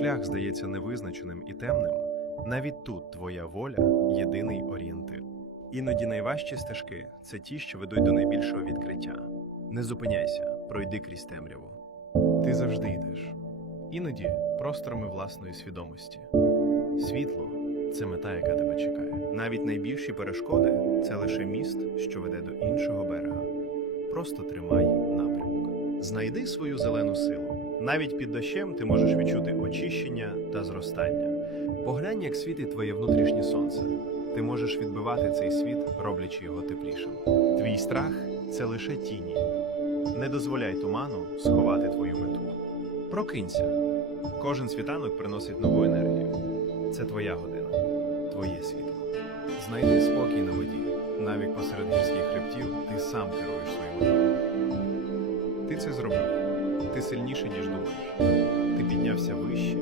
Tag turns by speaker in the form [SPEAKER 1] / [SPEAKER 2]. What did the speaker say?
[SPEAKER 1] шлях здається невизначеним і темним, навіть тут твоя воля єдиний орієнтир. Іноді найважчі стежки це ті, що ведуть до найбільшого відкриття. Не зупиняйся, пройди крізь темряву. Ти завжди йдеш. Іноді просторами власної свідомості. Світло це мета, яка тебе чекає. Навіть найбільші перешкоди це лише міст, що веде до іншого берега. Просто тримай напрямок. Знайди свою зелену силу. Навіть під дощем ти можеш відчути очищення та зростання. Поглянь, як світить твоє внутрішнє сонце. Ти можеш відбивати цей світ, роблячи його теплішим. Твій страх це лише тіні. Не дозволяй туману сховати твою мету. Прокинься. Кожен світанок приносить нову енергію. Це твоя година, твоє світло. Знайди спокій на воді. Навіть посеред гірських хребтів ти сам керуєш своїм. Ти сильніше, ніж думаєш. Ти піднявся вище,